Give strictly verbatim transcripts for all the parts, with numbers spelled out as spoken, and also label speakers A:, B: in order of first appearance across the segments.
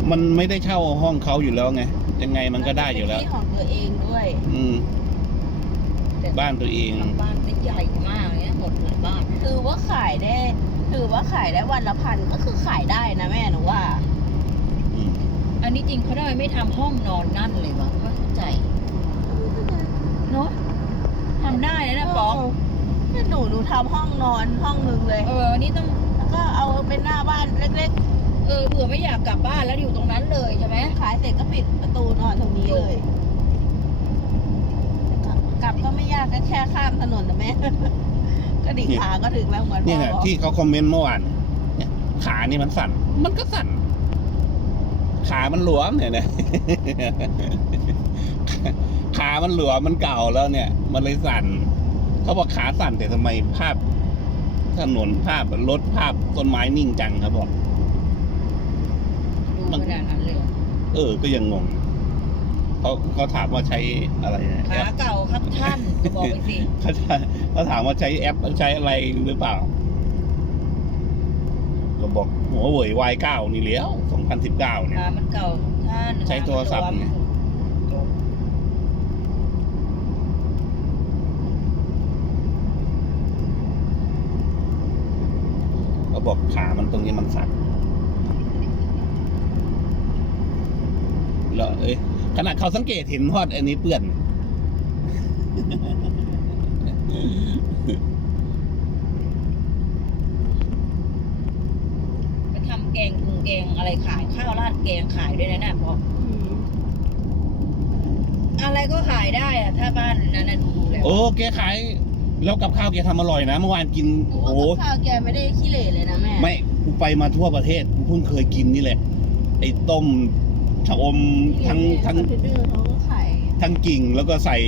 A: มันไม่ได้เช่าห้องเขาอยู่แล้วไงยังไงมันก็ได้อยู่แล้ว
B: ที่ของตัวเองด้วย
A: อืมบ้านตัวเอง
C: บ้านไม่ใหญ่มากเนี่ยหมดหลังบ้าน
B: คือว่าขายได้ถือว่าขายได้วันละพันก็คือขายได้นะแม่หนูว่า
C: อันนี้จริงเขาได้ไม่ทำห้องนอนนั่นเลยวะไม่เข้าใจเนาะทำได้นะป๊อก
B: หนูหนูทำห้องนอนห้องนึงเลย
C: เออนี่ต้อง
B: แล้วก็เอาเป็นหน้าบ้านเล็ก
C: ๆเออเผื่อไม่อยากกลับบ้านแล้วอยู่ตรงนั้นเลยใช่ไหม
B: ขายเสร็จก็ปิดประตูนอนตรงนี้เลยกลับก็ไม่ยากก็แค่ข้ามถนนนะแม่ก็ดิ่งขาก็ถึงแล้วเหมือน
A: นี่แหละที่เขาคอมเมนต์เมื่อวานเนี่ยขานี่มันสั่นมันก็สั่นขามันหลวมเนี่ยนะขามันหลวมมันเก่าแล้วเนี่ยมันเลยสั่นเขาบอกขาสั่นแต่ทำไมภาพถนนภาพรถภาพต้นไม้นิ่งจังครับบอก
C: ดูขนาดนั้นเลย
A: เออก็ยังงงเขาเขาถามว่าใช้อะไรนะ
C: ขาเก่าครับท่านบอกไปสิ
A: เขาเขาถามว่าใช้แอปใช้อะไรหรือเปล่าก็บอกหัวเว่ยวายเก้านี่แล้วสองพันสิบเก้าเนี่ย
C: ขามันเก่าท่าน
A: ใช้โทรศัพท์ไงเขาบอกขามันตรงนี้มันสั่นแล้วเอ้ยขนาดเขาสังเกตเห็นพอดอันนี้เปื้อน
C: ก็ทำแกงกุงแกงอะไรขายข้าวราดแกงขายด้วยนะน่ะพออะไรก็ขายได้อะถ้าบ้านนั้นน่ะดูแล้ว
A: โอ้แกขายแล้วกับข้าวแกทำอร่อยนะเมื่อวานกิน
B: โอ้กับข้าวแกไม่ได้ขี้เหร่เลยนะแม่
A: ไม่กูไปมาทั่วประเทศกูเพิ่งเคยกินนี่แหละไอ้ต้มชะอมทั้งทั้งทั้งกิ่งแล้วก็ใส่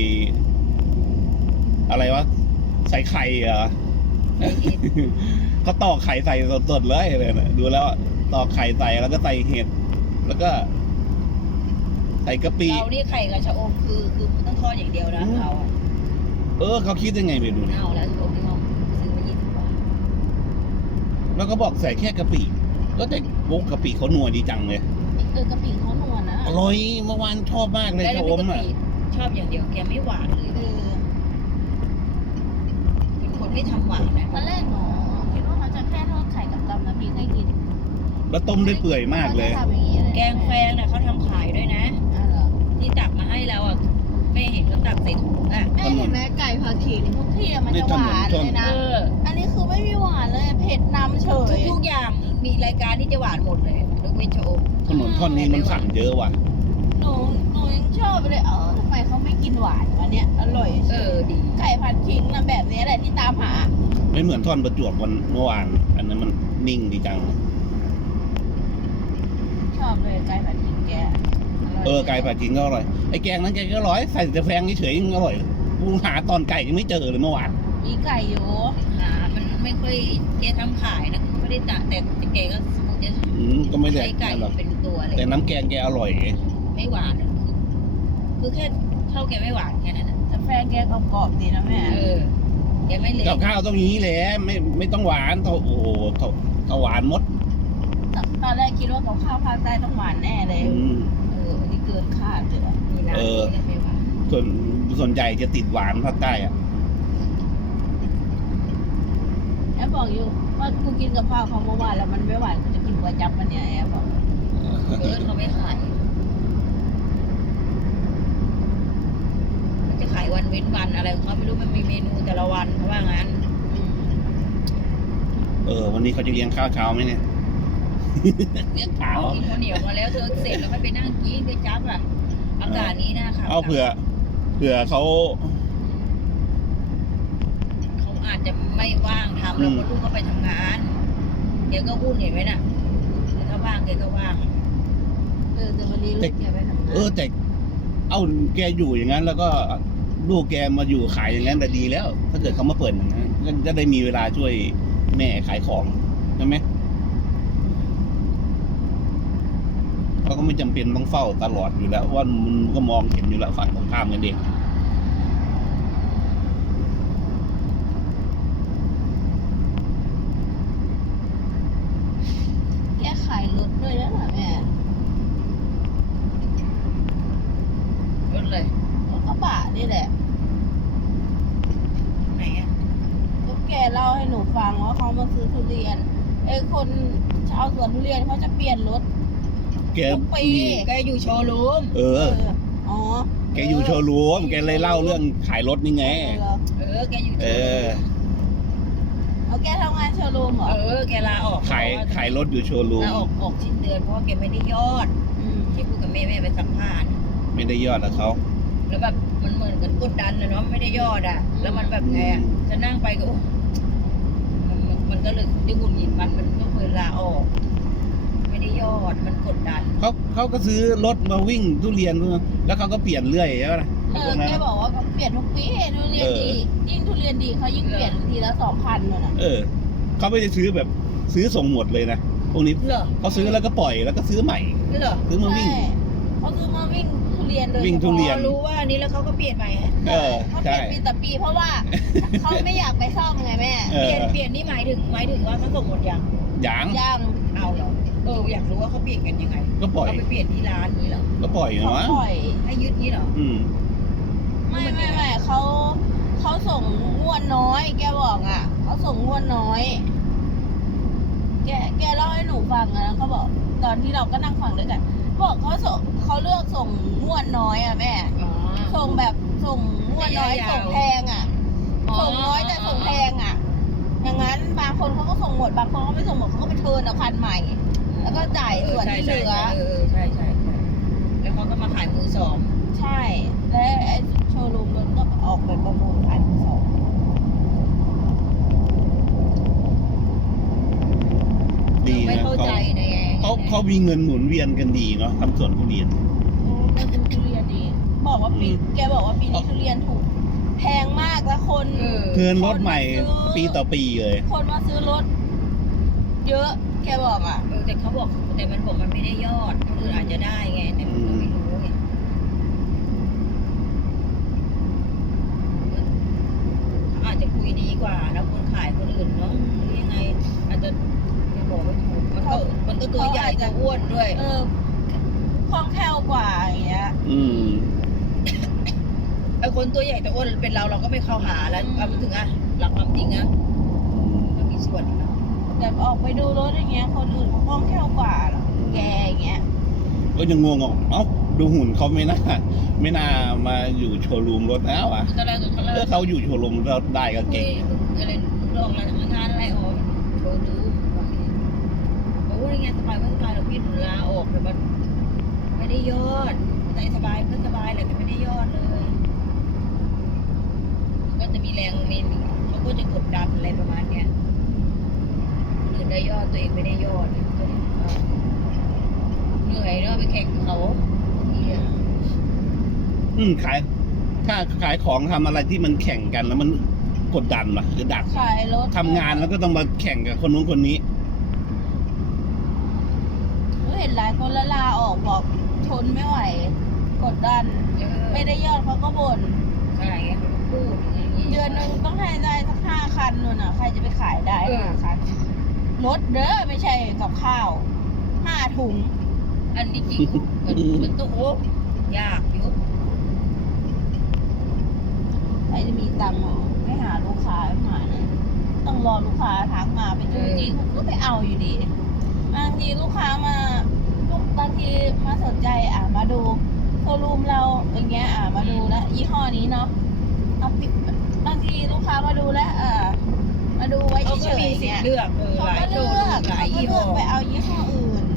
A: อะไรวะใส่ไข่เหรอเขาตอกไข่ใส่สดๆเลยเลยนะดูแล้วตอกไข่ใส่แล้วก็ใส่เห็ดแล้วก็ใส่กะปิ
C: เรานี่ไข่กับชะอมคือคือมันต้องทอดอย่างเดียวนะเรา
A: เออเขาคิดยังไงไปดู
C: เอาแล้วชะอมที่เขาซื้อมายี่สิบบาท
A: แล้วก็บอกใส่แค่กะปิก็แต่โอ้กะปิเขานัวดีจังเลย
B: เออกะปิเขานัวนะ
A: อร่อยเมื่อวานชอบมากเลยชะอมอ่ะ
C: ชอบอย่างเดียวแกไม่หวานเลยเป็นคนไม่ทำหวานนะ
B: ตอนแรกหนูคิดว่าเขาจะแค่ทอดไข่กับตำน้ำพริกให้กิน
A: แล้วต้มได้เปื่อยมากเลย
C: แกงแฟงเนี่ยเขาทำขายด้วยนะที่ตักมาให้เราอ่ะไม่เห็นเขาตักใส่ถุงอ่ะ
B: แม่เห็นไหมไก่ผัดขิงทุกที่มันจะหวานเลยนะอันนี้คือไม่มีหวานเลยเผ็ดนำเฉย
C: ทุกอย่างมีรายการที่จะหวานหมดเลยยกเว้นชะอม
A: ถนนท่อนนี้มันสั่งเยอะว่ะ
B: หนูหนูยังชอบเลยเออทำไมเขาไม่กินหวานวะเนี่ยอร่อย
C: เออดี
B: ไก่ผัดขิงนะแบบนี้แหละที่ตามหา
A: ไม่เหมือนท่อนประจวบวันเมื่อวานอันนั้นมันนิ่งดีจัง
B: ชอบเลยไก่ผัดขิงแก
A: เออไก่ผัดขิงก็อร่อยไอ้แกงนั้นแกก็อร่อยใส่แต่แฟงเฉยๆยังอร่อยกูหาตอนไก่ยังไม่เจอเลยเมื่อวาน
B: มีไก่อยู่
C: หามันไม่ค่อยแกทำขายนะไม่ได้ตัดแต่แกก็สมมติจะ
A: ก็ไม่ได้
C: ใช้ไก่เป็นตัวเลย
A: แต่น้ำแกงแกอร่อย
C: ไม่หวานคือแค่ข้าวแกไม่หวานแค่นั้นนะ
B: แต่แฟนแกกรอบๆดีนะแม่
C: เออแกไม่เละ
A: กับข้าวต้องอย่างนี้แหละไม่ไม่ต้องหวานโอ้โหถ้าหวานมด
B: ตอนแรกคิดว่ากับข้าวภาคใต้ต้องหวานแน่เลยเออนี่เกินคาดเลย
C: มีน้ำนี่ไม่หวาน
A: ส่วนส่วนใหญ่จะติดหวานภาคใต้อะ
B: แอบบอกอยู่ว่ากูกินกับข้าวเขาเมื่อวานแล้วมันไม่หวานกูจะกินก๋วยจั๊บมันเนี่ยแอบบอก
C: เออเขาไม่ขายจะขายวันเว้นวันอะไรเขาไม่รู้มันมีเมนูแต่ละวันเขาว่างั้น
A: เออวันนี้เขาจะเลี้ยงข้าวเช้าไหมเนี่ย
C: เลี้ยงข้าวกินข้าวเหนียวมาแล้วเธอเสร็จแล้วไม่ไปนั่งกินก๋วยจั๊บอ่ะอากาศนี้นะคะ
A: เอาเผื่อเผื่อเขา
C: เขาอาจจะไม่ว่างทำแล้วก็ลูกก็ไปทำงานเดี๋ยวก็วุ่นเห็นไหมน่ะเดี๋ยวก็ว่างเดี๋ยวก็ว่าง
B: เออแต่วันนี้ลูกแกไปทำงาน
A: เออแต่เอาแกอยู่อย่างนั้นแล้วก็ลูกแกมาอยู่ขายอย่างนั้นแต่ดีแล้วถ้าเกิดเขามาเปิดอย่างนั้นก็จะได้มีเวลาช่วยแม่ขายของใช่ไหมเขาก็ไม่จำเป็นต้องเฝ้าตลอดอยู่แล้วว่ามันก็มองเห็นอยู่แล้วฝั่งตรงข้ามกันเอง
B: แกขายรถด้วยนะแม่
C: เลย
B: รถกระบะนี่แหละ
C: ไหนอ่ะ
B: ก็แกเล่าให้หนูฟังว่าเขามาซื้อทุเรียนไอ้คนชาวสวนทุเรียนเขาจะเปลี่ยนรถ
A: แก
B: ทุกปี
C: แกอยู่โชว์รูม
A: เอ
B: เอ
A: อ
B: ออ๋อ
A: แกอยู่โชว์รูมแกเลยเล่าเรื่องขายรถนี่ไง
B: เออ
C: เออแกอยู่โช
A: เอ
C: ว์รู
A: อ
C: ม
B: เอาแกทำงานโชว์รูมเหรอ
C: เออแกลาออก
A: ขายขายรถอยู่โชว์รูม
C: ลาออกออกสิ้นเดือนเพราะว่าแกไม่ได้ยอด
B: อืม
C: ที่พูดกับแม่แม่ไปสัมภาษณ์
A: ไม่ได้ยอดแล้วเขา
C: แล้วแบบมันเหมือนกันกดดันนะเนาะไม่ได้ยอดอ่ะ แล้วมันแบบไงอะ
A: อืม
C: จะนั่งไปก็โอ้มันมันมันก็เลยที่หุ่นหงิดมันมันก็เคยลาออก ไม่ได้ยอดมันกดดัน
A: เขาเขาก็ซื้อรถมาวิ่งทุเรียนแล้วเขาก็เปลี่ยนเรื่อยใช่ไหม
B: เออแกบอกว่าเขาเปลี่ยนทุกปีทุเรียนดี ยิ่งทุเรียนดีเขายิ่งเปลี่ยนทีละสองพันเลยนะ
A: เออเขาไม่ได้ซื้อแบบซื้อส่งหมดเลยนะพวกนี้
C: เหรอ
A: เขาซื้อแล้วก็ปล่อยแล้วก็ซื้อใหม่
C: เหรอ
A: ซื้อมาวิ่ง
B: ใช่เขาซื้อมาวิ่งทุเรียนโดย
A: วิ่งทุเรียน
C: พอรู้ว่าอันนี้แล้วเขาก็เปลี่ยนใหม่ฮะ
A: เออ
B: เขาเป
A: ใช่
B: ลี่ยนปีต่อปีเพราะว่า เขาไม่อยากไปซ่อมไงแม่
A: เอ
C: เปลี่ยน
A: อ
C: เปลี่ยนนี่หมายถึงหมายถึงว่าเขาส่งหมดยัง
A: ยาง
B: ย่าง
C: เอาเหรอเอออยากรู้ว่าเขาเปลี่ยนกันยังไง
A: ก็ปล่อย
C: เขาไปเปลี่ยนที่ร้านนี้เหรอ
A: ก็ปล่อย
B: เขา
A: เนาะ
B: ปล่อย
C: ให้ยึดนี้เหรอ
A: อืม
B: ไม่ไม่ไม่เขาเขาส่งงวดน้อย แกบอกอ่ะเขาส่งงวดน้อย แกแกเล่าให้หนูฟังนะเขาบอกตอนที่เราก็นั่งฟังด้วยกันบอกเขาส่งเขาเลือกส่งงวดน้อยอ่ะแม่
C: อ๋อ
B: ส่งแบบส่งงวดน้อย
C: ระยะยาว
B: ส่งแพงอ่ะ ส่งน้อยแต่ส่งแพงอ่ะ อย่างนั้นบางคนเขาก็ส่งหมดบางคนเขาไม่ส่งหมดเขาก็ไปเทิร์นเอาคันใหม่ แล้วก็จ่ายส่วนที่เหลือ
C: เออใช่ใช่ใช่แล้วเขาก็มาขายมือสอง
B: ใช่ และไอ้โชว์รูมรถก็ออกไปประมูลขายมือสอง
A: ดี
C: ไม่
A: นะ
C: เข้า
A: เขา
C: ใจในไง
A: เขาเขามีเงินหมุนเวียนกันดีเนาะทำสวนทุเรียน
B: โอ้ก็ดูทุเรียนดี บอกว่าปี
A: อืม
B: แกบอกว่าปีนี้ทุเรียนถูก แพงมากแล้วคน
C: เออ
A: เงินรถใหม่ปีต่อปีเลย
B: คนมาซื้อรถ เยอะ แกบอกอ่ะ
C: เออแต่เขาบอกแต่มันบอกมันไม่ได้ยอดคนอื่นอาจจะได้ไงแต่มันก็ไม่รู้ไงเขาอาจจะคุยดีกว่านะคนขายคนอื่นเนาะหรือยังไง อาจจะไม่บอกไม่ถูกมันก็มันก็ตัวใหญ่ตัวอ้วนด้วย
B: เออคล่องแคล่วกว่าอย่างเงี้ย
A: อืม
C: ไอ้คนตัวใหญ่ตัวอ้วนเป็นเราเราก็ไม่เข้าหาแล้วเอาไปถึงอ่ะหลักความจริงนะมันมีส่วนเนาะ
B: แบบออกไปดูรถอย่างเงี้ย คนอื่นเขาคล่องแคล่วกว่าหรอแกอย่างเงี้ย
A: ก็ยังงงอ่ะเอ้าดูหุ่นเขาไม่น่าไม่น่ามาอยู่โชว์รูมรถแล้วอ่ะ
C: ตอนแรกเขาเลิ
A: ถ้าก เขาอยู่โชว์รูมเราได้ก็
C: คุ
A: เก่
C: ย
A: ง
C: อะไรลองอะไรงานอะไรอ๋อโชว์ดูโอ้ยงานสบายไม่สบายเราพี่หนูลาออกแต่มันไม่ได้ยอดแต่สบายก็สบายแหละแต่ไม่ได้ยอดเลยก็จะมีแรงมีเขาก็จะกดดันอะไรประมาณเนี้ยคนอื่นได้ยอดตัวเองไม่ได้ยอดก็เหนื่อยเนาะไปแข่งกับเขาทีเดียว
A: อืมขาย ถ้าขายของทำอะไรที่มันแข่งกันแล้วมันกดดันว่ะคือดัก
B: ขายรถ
A: ทำงานแล้วก็ต้องมาแข่งกับคนนู้นคนนี้
B: เห็นหลายคนละลาออกบอกทนไม่ไหว กดดัน ไม่ได้ยอดเขาก็บ่น
C: ใช่ไงเขาพูดอย่างนี้
B: เดือนหนึงต้องให้ได้สักห้าคันนู่นน่ะ ใครจะไปขายได้
C: เออ
B: ห้าคันรถเด้อไม่ใช่กับข้าวห้าถุง
C: อันนี้จริงมันมันก็โอ้ยากอยู่
B: ใครจะมีตังค์มาไม่หาลูกค้าไม่หาเนี่ยต้องรอลูกค้าทักมาไปดูจริงก็ไปเอาอยู่ดี บางทีลูกค้ามาลูกบางทีมาสนใจอ่ะมาดูโชว์รูมเราอย่างเงี้ยอ่ะมาดูแล้วยี่ห้อนี้เนาะเอาปิดบางทีลูกค้ามาดูแล้วอ่ามาดูไว้
C: เขา
B: เฉ
C: ก็
B: ย
C: มี
B: ๆ
C: สิท
B: เนี่ย
C: ธิ์เลือกเออ
B: เขา
C: หลาย
B: ก็
C: โช
B: เลื
C: ว์
B: อก
C: หลาย
B: เขาก็
C: ยี่
B: เลื
C: ห้
B: อ
C: อก
B: ไปเอายี่ห้ออื่น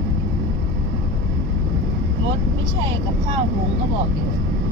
B: รถไม่ใช่กับข้าวถุงก็บอกอยู่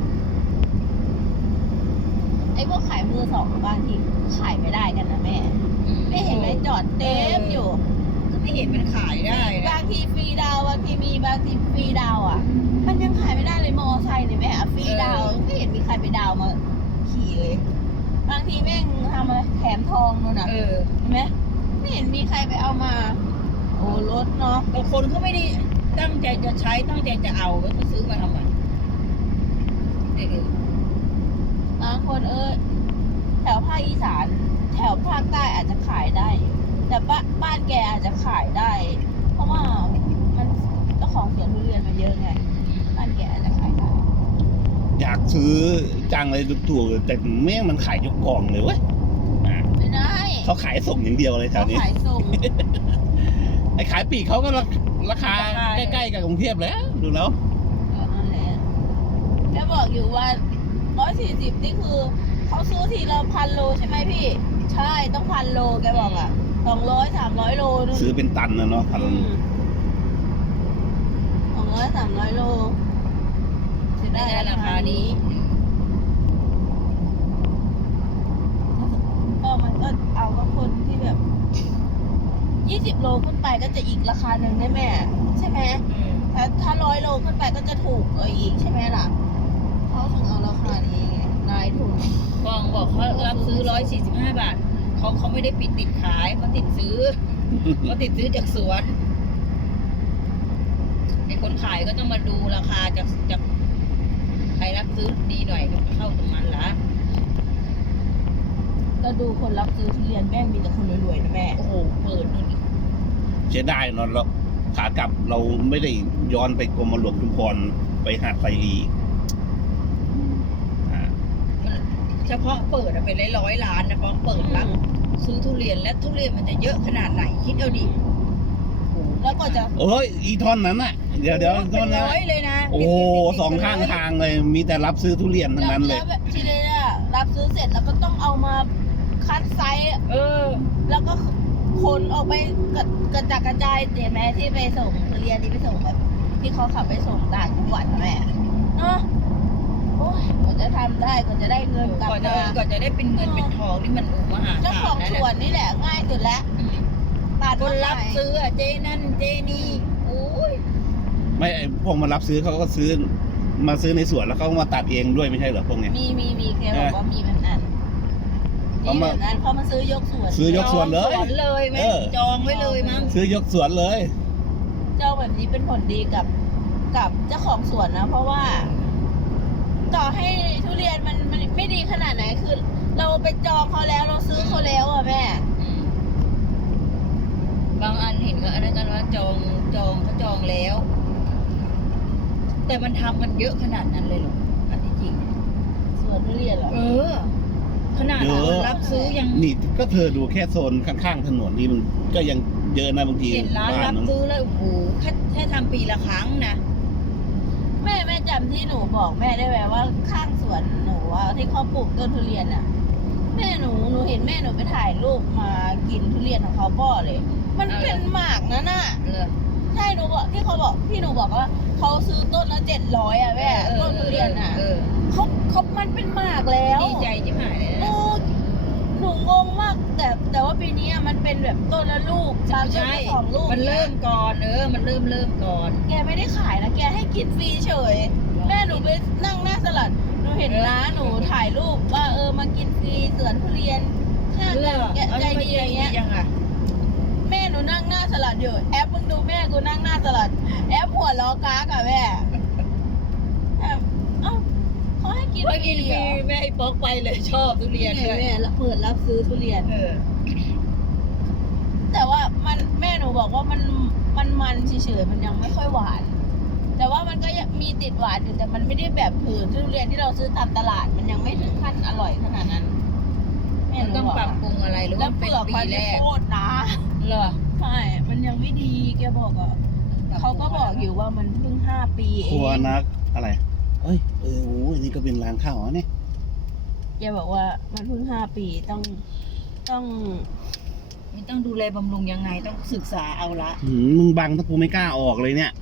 B: ไอ้พวกขายมือสองบางทีขายไม่ได้กันนะแม่ ไม่เห็นไหมจอดเต็มอยู่
C: ก็ไม่เห็นมันขายได้นะ
B: บางทีฟรีดาวน์บางทีมีบางทีฟรีดาวน์อ่ะ มันยังขายไม่ได้เลยมอไซค์เนี่ยแม่อะฟรีดาวน์ไม่เห็นมีใครไปดาวน์มาขี่เลย บางทีแม่งทำอะไรแถมทองนู่นน่ะ
C: เออ
B: เห็นไหมไม่เห็นมีใครไปเอามา โอ้รถเนาะ
C: บางคนเขาไม่ได้ตั้งใจจะใช้ตั้งใจจะเอาแล้วก็ซื้อมาทำไมเออบ
B: างคนเออแถวภาคอีสาน แถวภาคใต้อาจจะขายได้อยู่แต่บ้านบ้านแกอาจจะขายได้ เพราะว่ามันเจ้าของสวนทุเรียนมันเยอะไงบ้านแกอาจจะขายได้
A: ซื้อจังเลยถูกๆแต่แม่งมันขายยกกล่องเลยเว้ยอ่ะ
B: ไม่ได้
A: เขาขายส่งอย่างเดียวเลยแถ
B: เขา
A: วนี้
B: ขายส่ง
A: ไอ้ขายปลีกเขาก็ราราคาใกล้ๆกับกรุงเทพแล้วดูแล้ว
B: ก็นั่นแหละแกบอกอยู่ว่าร้อยสี่สิบนี่คือเขาซื้อทีละพันโลใช่ไหมพี่ ใช่ต้องพันโลแกบอกอ่ะสองร้อยสามร้อยโลนู่น
A: ซื้อเป็นตันนะเนาะพัน
B: สองร้อยสามร้อยโลจะ
C: ได้
B: ได้
C: ราคานี้
B: ก็มันก็เอากับคนที่แบบยี่สิบโลขึ้นไปก็จะอีกราคาหนึ่งได้แม่ใช่ไหม
C: อืม
B: ถ้าถ้าร้อยโลขึ้นไปก็จะถูกกว่าอีกใช่ไหมล่ะเขาถึงเอาราคานี้ไงนายทุน
C: กองบอกเขารับซื้อร้อยสี่สิบห้าบาทเขาเขาไม่ได้ปิดติดขายเขาติดซื้อ เขาติดซื้อจากสวนไอ้คนขายก็ต้องมาดูราคาจากจากใครรับซื้อดีหน่อยก็เข้าตรงนั้นละ
B: ก็ดูคนรับซื้อทุเรียนแม่งมีแต่คนรวยๆนะแม่
C: โอ้โหเปิดนู่นนี่
A: เสียดายเนาะเราขากลับเราไม่ได้ย้อนไปกรมหลวงชุมพรไปหาดไซรีอ่า
C: มันเฉพาะเปิดอะเป็นร้อยๆล้านนะเพราะเปิดรับซื้อทุเรียนและทุเรียนมันจะเยอะขนาดไหนคิดเอาดิโอ้โห
B: แล้วก็จะ
A: โอ้ยอีท่อนนั้นน่ะเดี๋ยวเดี๋ยว
C: เป็
A: ท่อน
C: น
A: นั้น
C: ร้อยเลยนะ
A: โอ้สองข้างทางเลย มีแต่รับซื้อทุเรียนทั้งนั้นเลย
B: แล้วแบบทีนี้เนี่ยรับซื้อเสร็จแล้วก็ต้องเอามาคัดไซส์
C: เออ
B: แล้วก็คนออกไปกระกระจัดกระจายเห็นไหมที่ไปส่งทุเรียนที่ไปส่งแบบ ที่เขาขับไปส่งต่างจังหวัดแม่เนาะโอ้ยกว่าจะทำได้กว่าจะได้เงินกลับ
C: ก่อนจะ
B: มา
C: ก่อนจะได้เป็นเงินเป็นทองนี่มันโอ้มหา
B: เจ้า
C: ศา
B: ขอ
C: ล
B: ง
C: นะ
B: สวนนี่แหละง่ายสุดแล้ว
C: อืม
B: ตัด
C: คน
B: มา
C: รับ
B: ขาย
C: ซื้ออะเจนั่นเจนี่โอ้ย
A: ไม่ไอ้พวกมารับซื้อเขาก็ซื้อ มาซื้อในสวนแล้วเขาก็มาตัดเองด้วยไม่ใช่เหรอพวกเนี้ย
B: มีมีมีเคบอกว่ามีแบบนั้น
A: เขา
B: มี
A: มา
B: แบบนั้นเขามาซื้อยกสวน
A: ซื้อยกส่วนเลย
C: จองสวนเลยไหม
A: เออ
C: จองไว้เลยมั้ง
A: ซื้อยกสวนเลย
B: เจ้าแบบนี้เป็นผลดีกับกับเจ้าของสวนนะ เพราะว่า ต่อให้ทุเรียนมันมันไม่ดีขนาดไหนคือ เราไปจองเขาแล้วเราซื้อเขาแล้วอ่ะแม่
C: อืมบางอันเห็นก็อันนั้นกันว่าจองจองเขาจองแล้ว แต่มันทำกันเยอะขนาดนั้นเลยเหรออันที่จริง
B: สวนทุเรียนเหรอ
C: เออ ขนาด
A: เย
C: เรา
A: อะ
C: รับซื้อยัง
A: นี่ก็เธอดูแค่โซนข้างๆถนนนี่มันก็ยังเยอะนะบางที
C: เห็นร้าน
A: บ้
C: รับ
A: นั้น
C: ซื้อแล้วโอ้โหแค่แค่ทำปีละครั้งนะ
B: แม่แม่จำที่หนูบอกแม่ได้ไหมว่าข้างสวนหนูอะที่เขาปลูกต้นทุเรียนอ่ะ แม่หนูหนูเห็นแม่หนูไปถ่ายรูปมากินทุเรียนของเขาบ่อเลย มันเป็นหมากนะน่ะ
C: เออ
B: ใช่หนูบอกที่เขาบอกที่หนูบอกว่าเขาซื้อต้นละเจ็ดร้อยอ่ะแม่ต้นทุเรียนอ่ะ
C: เออ
B: เขาเขามันเป็นหมากแล้ว
C: ดีใจจิ๋หายเลย
B: โอ้
C: นะ
B: หนูงงมากแต่แต่ว่าปีนี้อะมันเป็นแบบต้นละลูกบางต้น
C: ใช่
B: ก็สองลูก
C: มันเริ่มก่อนเออ มันเริ่มเริ่มก่อน
B: แกไม่ได้ขายนะแกให้กินฟรีเฉย แม่หนูไปนั่งหน้าสลัดหนูเห็นร้านหนูถ่ายรูปว่าเออมากินฟรีสวนทุเรียนข้าง
C: เลือก
B: แกใจดีอย่างเงี้ย
C: ยังอ่ะ
B: แม่หนูนั่งหน้าสลัดอยู่แอปมึงดูแม่กูนั่งหน้าสลัด แอปหัวล้อกากอะแม่แอปเอ้าเขาให้กิน
C: ไม่กินฟ
B: เหร
C: รี
B: อ
C: แม่ไอ้ป๊อกไปเลยชอบทุเรียน
B: นี่
C: ด้วย
B: แม่เปิดรับซื้อทุเรียน
C: เออ
B: แต่ว่ามันแม่หนูบอกว่ามันมันมันเฉยๆมันยังไม่ค่อยหวาน แต่ว่ามันก็ยังมีติดหวานอยู่แต่มันไม่ได้แบบผืนทุเรียนที่เราซื้อตามตลาด มันยังไม่ถึงขั้นอร่อยขนาดนั้นแม่
C: มัน
B: หนู
C: ต้อง
B: บอก
C: ปรับปรุงอะไรหรือ
B: แล้
C: ว่าว
B: เป
C: เป็น
B: ลือก
C: ปี
B: มัน
C: แรก
B: โคตรหนา
C: เหรอ
B: ใช่มันยังไม่ดีแกบอกอ่ะเขาก็บอกอยู่ว่ามันเพิ่งห้าปีเอ
A: ครัว
B: ง
A: นักอะไร เอ้ยเออโอ้ยนี่ก็เป็นร้านข้าวอะเนี่ย
B: แกบอกว่ามันเพิ่งห้าปีต้องต้อง
C: มันต้องดูแลบำรุงยังไงต้องศึกษาเอาละ
A: หืมมึงบังถ้ากูไม่กล้าออกเลยเนี่ย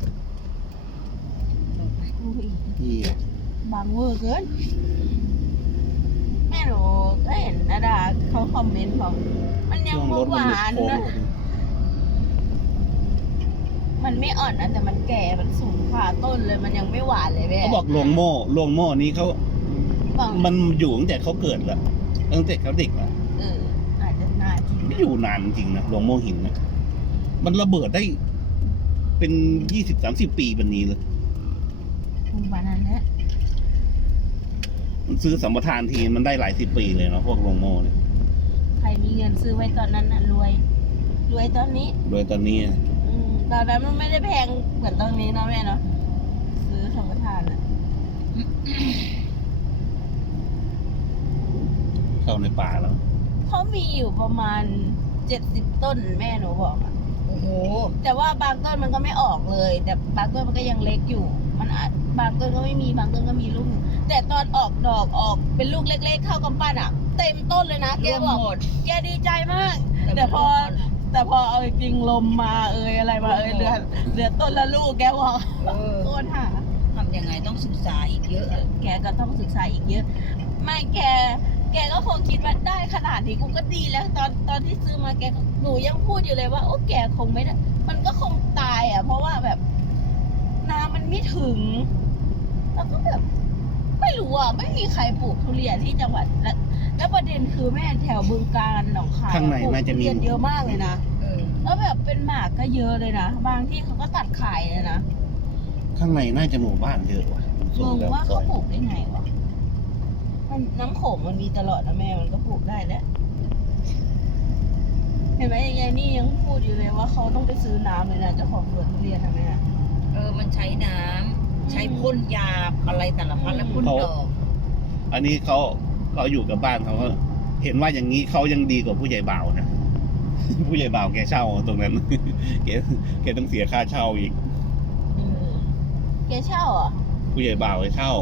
B: อุ้ย
A: นี่
B: บางเวอร์เกิน แม่หนูก็เห็นนาดาเขาคอมเมนต์บอกมันยัง
A: ช่วงร
B: ไม่
A: ถ
B: ห
A: มันหลุด
B: วาน
A: โค้ง
B: นะมันไม่อ่อนนะแต่มันแก่มันสูงขาต้นเลยมันยังไม่หวานเลยแม่
A: เขาบอกลวงโม่ลวงโม่นี้เขา
B: บอก
A: มันอยู่ตั้งแต่เขาเกิดแล้วตั้งแต่เขาเด็กแล้ว
B: เอออาจจะนานจริง
A: ไม่อยู่นานจริงนะลวงโม่หินนะมันระเบิดได้ เป็นยี่สิบสามสิบปีแบบนี้เลย
B: คุณปานนั้นแหละ
A: มันซื้อสัมปทานทีมันได้หลายสิบปีเลยเนาะพวกลวงโม่เนี่ย
B: ใครมีเงินซื้อไว้ตอนนั้นน่ะรวย รวยตอนนี้
A: โดยตอนนี้
B: อืมตอนนั้นมันไม่ได้แพงเหมือนตอนนี้เนาะแม่เนาะซื้อสัมปทานอ่ะ
C: ม
A: เข้าในป่าแล้ว
B: เขามีอยู่ประมาณเจ็ดสิบต้นแม่หนูบอกอะ
C: โอ้โห
B: แต่ว่าบางต้นมันก็ไม่ออกเลย แต่บางต้นมันก็ยังเล็กอยู่ มันอาจบางต้นก็ไม่มีบางต้นก็มีลูกหนึ่งแต่ตอนออกดอกออกเป็นลูกเล็กๆเข้ากำปั้นอะเต็มต้นเลยนะแก
C: ร่วง
B: บอก
C: หมด
B: แกดีใจมาก แต่พอ แต่พอเอาจริงลมมาเอยอะไรมาเอยเหลือเหลือต้นละลูกแกบอก
C: เออ
B: โคตรหา
C: ทำยังไงต้องศึกษาอีกเยอะอะ
B: แกก็ต้องศึกษาอีกเยอะ ไม่แก แกก็คงคิดว่าได้ขนาดนี้กูก็ดีแล้ว ตอนตอนที่ซื้อมาแกก็หนูยังพูดอยู่เลยว่าโอ้แกคงไม่ได้ มันก็คงตายอ่ะ เพราะว่าแบบน้ำมันไม่ถึง แล้วก็แบบ ไม่รู้อ่ะไม่มีใครปลูกทุเรียนที่จังหวัดและแล้วประเด็นคือแม่แถวบึงกาฬหนองคาย
A: ข้างใน
B: ปลูก
A: น่าจะ
B: ทุ
A: มี
B: เรียนเยอะมากเลยนะ
C: เออ
B: แล้วแบบเป็นหมากก็เยอะเลยนะบางที่เขาก็ตัดขายเลยนะ
A: ข้างในน่าจะหมู่บ้านเยอะว่ะ
B: งงว่าเขาปลูกได้ไงวะมันน้ำโขงมันมีตลอดนะแม่มันก็ปลูกได้แล้วเห็นไหมยายนี่ยังพูดอยู่เลยว่าเขาต้องไปซื้อน้ำเลยนะเจ้าของสวนทุเรียนนะแม่
C: เออ มันใช้น้ำใช้พ่นยาอะไรแต่ละพันแล้วพ่นดอก
A: อันนี้เขาเขาอยู่กับบ้านเขาก็เห็นว่าอย่างนี้เขายังดีกว่าผู้ใหญ่บ่าวนะ ผู้ใหญ่บ่าวแกเช่าตรงนั้น แกแกต้องเสียค่าเช่าอีก
B: เออแกเช่าเหรอ่ะ
A: ผู้ใหญ่บ่าวแกเช่า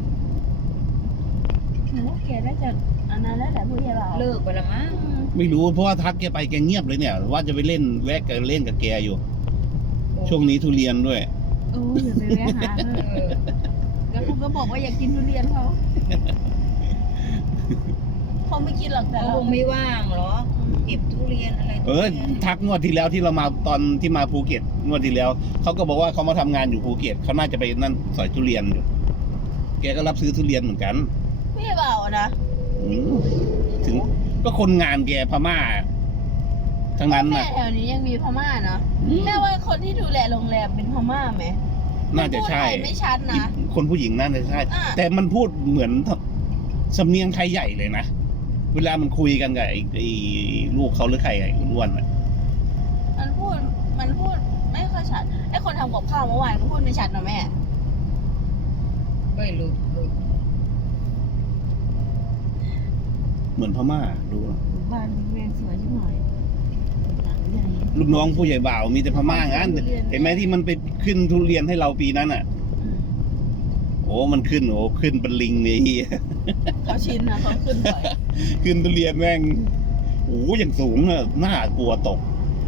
B: หนูว่าแกน่าจะอันนั้นแล้วแหละผู้ใหญ่เรา
C: เลิกไปละมั้ง
B: อืม
A: ไม่รู้เพราะว่าทักแกไปแกเงียบเลยเนี่ย ว่าจะไปเล่นแวะกันเล่นกับแกอยู่ ช่วงนี้ทุเรียนด้วย
B: เอออย่าไปแวะหาเอ
C: เอ
B: อ
C: อ
B: แล้วคุณก็บอกว่าอยากกินทุเรียนเขาเขาไม่กินหรอกแต่
C: เขา
B: เรา
C: คงไม่ว่างเหรอ เก็บทุเรียนอะไร
A: เออ ทักงวดที่แล้วที่เรามาตอนที่มาภูเก็ตงวดที่แล้วเขาก็บอกว่าเขามาทำงานอยู่ภูเก็ตเขาน่าจะไปนั่นสอยทุเรียนอยู่ แกก็รับซื้อทุเรียนเหมือนกัน
B: ผู้ใหญ่เราอะนะ
A: อืมถึงก็คนงานแกพม่า ทั้งนั้น
B: แม่
A: น่ะ
B: แถวนี้ยังมีพม่าเนาะ
A: อืม
B: แม่ว่าคนที่ดูแลโรงแรมเป็นพม่าไหม
A: น่าจะใช่
B: พูดไทยไม่ชัดนะ
A: คนผู้หญิงน่าจะใช่
B: อ่า
A: แต่มันพูดเหมือนสำเนียงไทยใหญ่เลยนะ เวลามันคุยกันกับไอ้ไอ้ลูกเขาหรือใครไอ้อ้วนๆน่ะ
B: มันพูดมันพูดไม่ค่อยชัดไอ้คนทำกับข้าวเมื่อวานก็พูดไม่ชัดนะแม่
C: ไม่รู้เออ
A: เหมือนพม่าดู
B: บ้านเวียงสวยจังหน่อยหลังใหญ่
A: ลูกน้องผู้ใหญ่บ่าวมีแต่พม่างั้น เห็นไหมที่มันไปขึ้นทุเรียนให้เราปีนั้นอ่ะ
B: อืม
A: โอ้มันขึ้นโอ้ขึ้นเป็นลิงเลย
B: เขาชินนะเขาขึ้นบ่อย
A: ขึ้นทุเรียนแม่งโอ้อย่างสูงอะน่ากลัวตก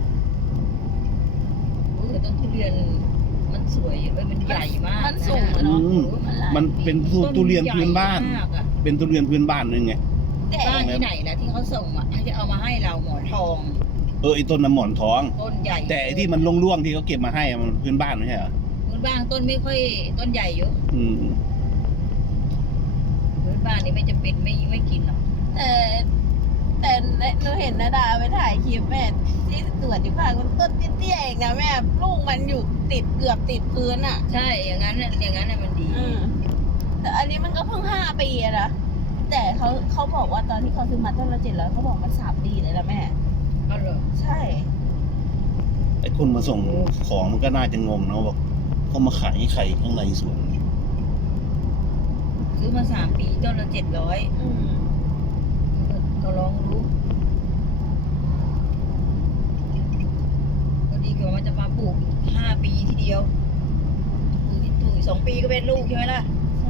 C: โอ้แต่ต้นทุเรียนมันสวยเว้ยมันใหญ่มาก
B: มันสูง
C: ะ
B: อะเนาะ
A: อืม
B: หลาย
A: มันเป็นทุ
C: ต้
A: ทุเรียน
C: ใหญ่
A: พื้นบ้าน
C: มากอะ
A: เป็นทุเรียนพื้นบ้านนึงไง
B: แต่
C: บ้านที่ไหนนะที่เขาส่งอ่ะให้เอามาให้เราหมอนทอง
A: เออไอ้ต้นน้ำหมอนทอง
C: ต้นใหญ่
A: แต่ไอ้ที่มันร่วงๆที่เขาเก็บมาให้อะมันพื้นบ้านไม่ใช่เหรอ
C: พื้นบ้านต้นไม่ค่อยต้นใหญ่อยู่
A: อืม
C: พื้นบ้านนี่ไม่จะเป็นไม่ไม่กินหรอก
B: แต่แต่หนูเห็นนาดาไปถ่ายคลิปแม่ที่ตรวจอยู่ข้างมันต้นเตี้ยๆเองนะแม่ลูกมันอยู่ติดเกือบติดพื้นอ่ะ
C: ใช่อย่างนั้นน่ะอย่างนั้นน่ะมันดี
B: อืมแต่อันนี้มันก็เพิ่งห้าปีอะนะแต่เขาเขาบอกว่าตอนที่เขาซื้อมาต้นละเจ็ดร้อยเขาบอกมันสามปีเลยละแม่
C: ก็เหรอ
B: ใช่
A: ไอ้คนมาส่งของมันก็น่าจะงงนะบอกเขามาขายไข่ข้างในสวนนี่
C: ซื้อมาสามปีต้นละเจ็ดร้อย
B: อืม
C: ก็ลองดูก็ดีกว่ามันจะมาปลูกห้าปีทีเดียวปลูกที่ปลูกอีกสองปีก็เป็นลูกใช่ไหมล่ะ
B: ใช่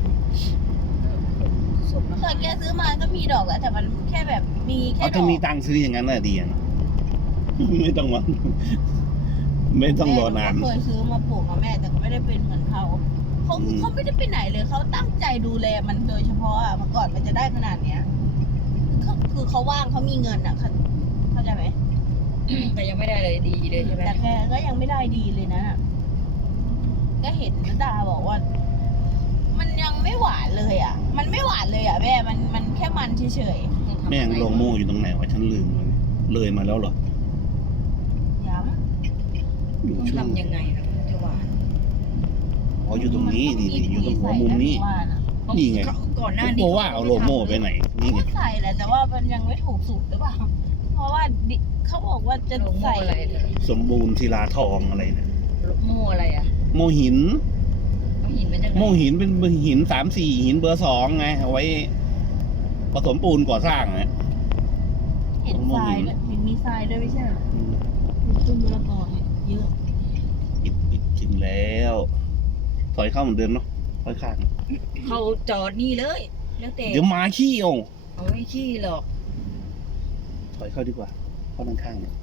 C: สมรา
B: เค
C: คาย
B: แกซื้อมาก็มีดอกแล้วแต่มันแค่แบบมีแค่
A: เอา
B: ด
A: ถ้า
B: อก
A: มีตังค์ซื้ออย่างนั้นน่ะดีอะ ไม่ต้องมาไม่ต้องรอนาน
B: แม่หก็เคยซื้อมาปลูกกับแม่แต่ก็ไม่ได้เป็นเหมือนเขาเขา
A: อืม
B: เขาไม่ได้ไปไหนเลยเขาตั้งใจดูแลมันโดยเฉพาะอะเมื่อก่อนมันจะได้ขนาดเนี้ยคือคือเขาว่างเขามีเงินอ่ะเขาเข้าใจไหม
C: แต่ยังไม่ได้เลยดีเลยใช่ไหม
B: แต่แกก็ยังไม่ได้ดีเลยนะก็เห็นนัดดาบอกว่า มันยังไม่หวานเลยอ่ะ มันไม่หวานเลยอ่ะแม่มันมันแค่มันเฉย
A: แม่งโลโม่อยู่ตรงไหนวะฉันลืมเลยเลยมาแล้วเหรอ
B: ๆยัง
A: อยู่
C: ต้อง
A: ช่วง
C: ทำยังไงนะมันจะหวาน
A: อ๋ออยู่ตรงนี้นี่นี่อยู่ตรงหัวมุมนี้
B: ว่านะ
A: นี่ไง
C: ก่อนหน้า
A: ก็
C: นี้
A: ว่าเอาโลโม่ไปไหน นี่ไง
B: ก็ใส่แหละแต่ว่ามันยังไม่ถูกสูตรหรือเปล่า เพราะว่าดิเขาบอกว่าจะ
C: โลโม่
B: ใส่
C: อะไรเธอ
A: สมบูรณ์ศิลาทองอะไรเนี่ย
C: โลโม่อะไรอ่ะ
A: โมหิน
C: มหินมันจะ
A: โม่หินเป็นหินสามสี่หินเบอร์สองไงเอาไว้ผสมปูนก่อสร้างนะ
B: เห็นทรายด้วยเห็นมีทรายด้วยไม่ใช่เหรอมีต้นมะละกอเนี่ยเยอะ
A: ปิดปิดถึงแล้วถอยเข้าเหมือนเดิมเนาะถอยข้าง
C: เขาจอดนี่เลย แล้วแต่
A: เดี๋ยวมาขี้โอ่ง
C: เขาไม่ขี้หรอก
A: ถอยเข้าดีกว่าเข้าด้านข้างเนี่ย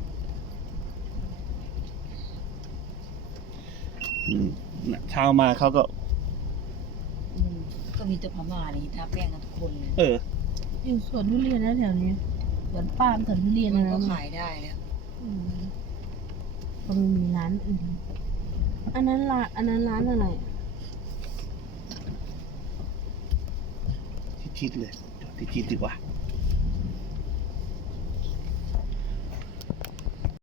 A: อืมน่ะเช้ามาเขาก็
C: อืมก็มีแต่พม่านี่ทาแป้งกันทุกคนเลย
A: เออ
B: อยู่สวนทุเรียนนะแถวนี้สวนปาล์มสวนทุเรียน
C: มัน
B: นะ
C: ก็ขายได้แล้ว
B: อืมก็ไม่มีร้านอื่นอันนั้นร้านอันนั้นร้านอะไร
A: ชิดๆเลยจอดชิดๆดีกว่า